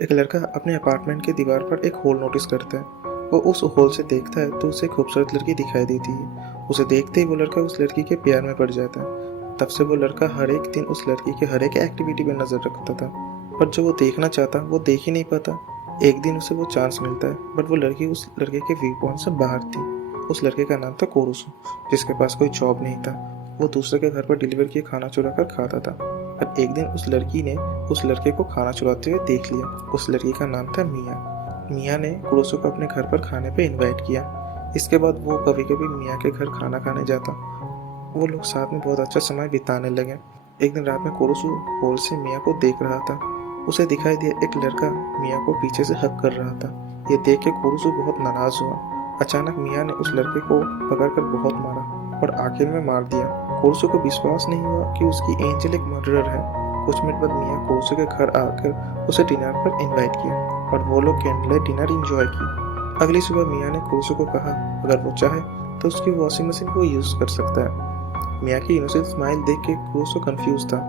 एक लड़का अपने अपार्टमेंट की दीवार पर एक होल नोटिस करता है। वो उस होल से देखता है तो उसे एक खूबसूरत लड़की दिखाई देती है। उसे देखते ही वो लड़का उस लड़की के प्यार में पड़ जाता है। तब से वो लड़का हर एक दिन उस लड़की के हर एक एक्टिविटी में नजर रखता था, पर जो वो देखना चाहता वो देख ही नहीं पाता। एक दिन उसे वो चांस मिलता है, बट वो लड़की उस लड़के के व्यू पॉइंट से बाहर थी। उस लड़के का नाम था कोरुसु, जिसके पास कोई जॉब नहीं था। वो दूसरे के घर पर डिलीवर किए खाना चुरा कर खाता था। पर एक दिन उस लड़की ने उस लड़के को खाना चुराते हुए देख लिया। उस लड़की का नाम था मिया। मिया ने कुरोसो को अपने घर पर खाने पे इनवाइट किया। इसके बाद वो कभी कभी मिया के घर खाना खाने जाता। वो लोग साथ में बहुत अच्छा समय बिताने लगे। एक दिन रात में कुरोसो होल से मिया को देख रहा था। उसे दिखाई दिया एक लड़का मिया को पीछे से हक कर रहा था। ये देख के कुरोसो बहुत नाराज हुआ। अचानक मिया ने उस लड़के को पकड़कर बहुत मारा और आखिर में मार दिया। कुरोसो को विश्वास नहीं हुआ कि उसकी एंजल एक मर्डरर है। कुछ मिनट बाद मिया कुरोसो के घर आकर उसे डिनर पर इनवाइट किया और वो लोग कैंडल लाइट डिनर एंजॉय की। अगली सुबह मिया ने कुरोसो को कहा अगर वो चाहे तो उसकी वॉशिंग मशीन को यूज कर सकता है। मिया की इनोसेंट स्माइल देख के कुरोसो कंफ्यूज था।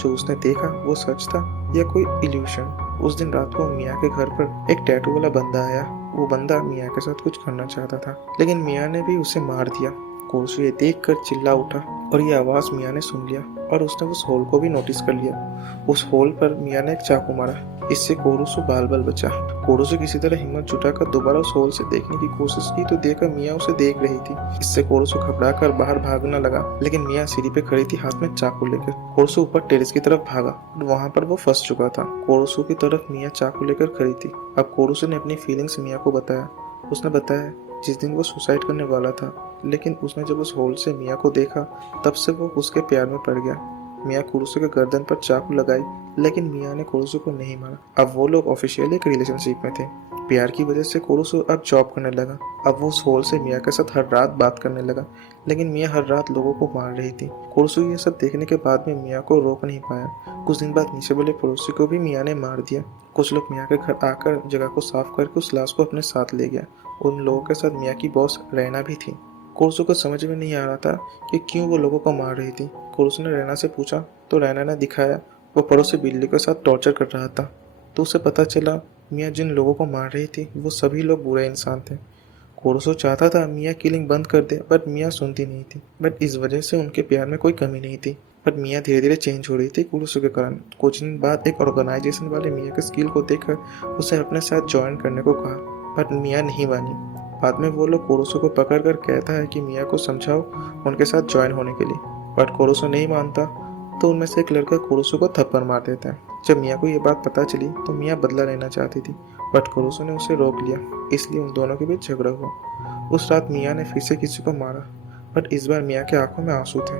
जो उसने देखा वो सच था या कोई इल्यूशन। उस दिन रात को मिया के घर पर एक टैटू वाला बंदा आया। वो बंदा मिया के साथ कुछ करना चाहता था, लेकिन मिया ने भी उसे मार दिया। कुरोसो ये देख कर चिल्ला उठा और ये आवाज मिया ने सुन लिया और उसने उस होल को भी नोटिस कर लिया। उस होल पर मिया ने एक चाकू मारा। इससे कोरुसो बाल बाल बचा। कोरुसो किसी तरह हिम्मत जुटाकर दोबारा उस होल से देखने की कोशिश की तो देखा मिया उसे देख रही थी। इससे कोरुसो घबरा कर बाहर भागने लगा, लेकिन मिया सीढ़ी पे खड़ी थी हाथ में चाकू लेकर। कोरुसो ऊपर टेरेस की तरफ भागा और वहां पर वो फंस चुका था। कोरुसो की तरफ मिया चाकू लेकर खड़ी थी। अब कोरुसो ने अपनी फीलिंग्स मिया को बताया। उसने बताया जिस दिन वो सुसाइड करने वाला था, लेकिन उसने जब उस होल से मिया को देखा तब से वो उसके प्यार में पड़ गया। मिया कुरुसो के गर्दन पर चाकू लगाई, लेकिन मिया ने कुरुसो को नहीं मारा। अब वो लोग ऑफिशियली एक रिलेशनशिप में थे। प्यार की वजह से कुरुसो अब जॉब करने लगा। अब वो उस होल से मिया के साथ हर रात बात करने लगा, लेकिन मिया हर रात लोगों को मार रही थी। कुरुसो ये सब देखने के बाद में मिया को रोक नहीं पाया। कुछ दिन बाद नीचे वाले पड़ोसी को भी मिया ने मार दिया। कुछ लोग मिया के घर आकर जगह को साफ करके उस लाश को अपने साथ ले गया। उन लोगों के साथ मिया की बॉस रैना भी थी। कुरुसो को समझ में नहीं आ रहा था कि क्यों वो लोगों को मार रही थी। कुरुसो ने रैना से पूछा तो रैना ने दिखाया वो पड़ोसी बिल्ली के साथ टॉर्चर कर रहा था। तो उसे पता चला मिया जिन लोगों को मार रही थी वो सभी लोग बुरे इंसान थे। कुरुसो चाहता था मिया किलिंग बंद कर दे, बट मिया सुनती नहीं थी। बट इस वजह से उनके प्यार में कोई कमी नहीं थी। बट मिया धीरे धीरे चेंज हो रही थी कुरुसो के कारण। कुछ दिन बाद एक ऑर्गेनाइजेशन वाले मिया के स्किल को देखकर उसे अपने साथ ज्वाइन करने को कहा, बट मिया नहीं मानी। बाद में वो लोग कुरुसो को पकड़ कर कहता है कि मिया को समझाओ उनके साथ ज्वाइन होने के लिए, बट कुरुसो नहीं मानता। तो उनमें से एक लड़का कुरुसो को थप्पड़ मार देता है। जब मिया को ये बात पता चली तो मिया बदला लेना चाहती थी, बट कुरुसो ने उसे रोक लिया। इसलिए उन दोनों के बीच झगड़ा हुआ। उस रात मिया ने फिर से किसी को मारा, बट इस बार मिया के आंखों में आंसू थे।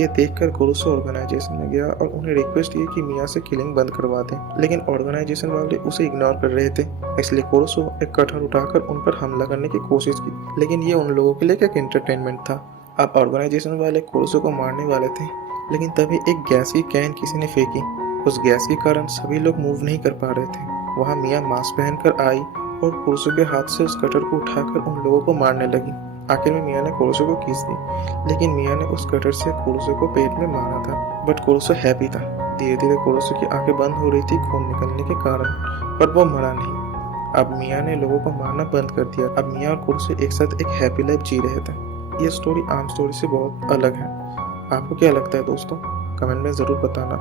ये देखकर कुरुसो ऑर्गेनाइजेशन में गया और उन्हें रिक्वेस्ट की कि मिया से किलिंग बंद करवा दें, लेकिन ऑर्गेनाइजेशन वाले उसे इग्नोर कर रहे थे। इसलिए कुरुसो एक कटहल उठाकर उन पर हमला करने की कोशिश की, लेकिन ये उन लोगों के लिए एक एंटरटेनमेंट था। अब ऑर्गेनाइजेशन वाले कुरुसो को मारने वाले थे, लेकिन तभी एक गैस की कैन किसी ने फेंकी। उस गैस के कारण सभी लोग मूव नहीं कर पा रहे थे। वहां मिया मास्क पहनकर आई और कुरुसो के हाथ से उस कटर को उठाकर उन लोगों को मारने लगी। आखिर में मिया ने कुरुसो को खींच दी, लेकिन मिया ने उस कटर से कुरुसो को पेट में मारा था। बट कुरुसो हैप्पी था। धीरे धीरे कुरुसो की आंखें बंद हो रही थी खून निकलने के कारण, पर वो मरा नहीं। अब मिया ने लोगों को मारना बंद कर दिया। अब मिया और कुरुसो एक साथ एक हैप्पी लाइफ जी रहे थे। ये स्टोरी आम स्टोरी से बहुत अलग है। आपको क्या लगता है दोस्तों? कमेंट में ज़रूर बताना।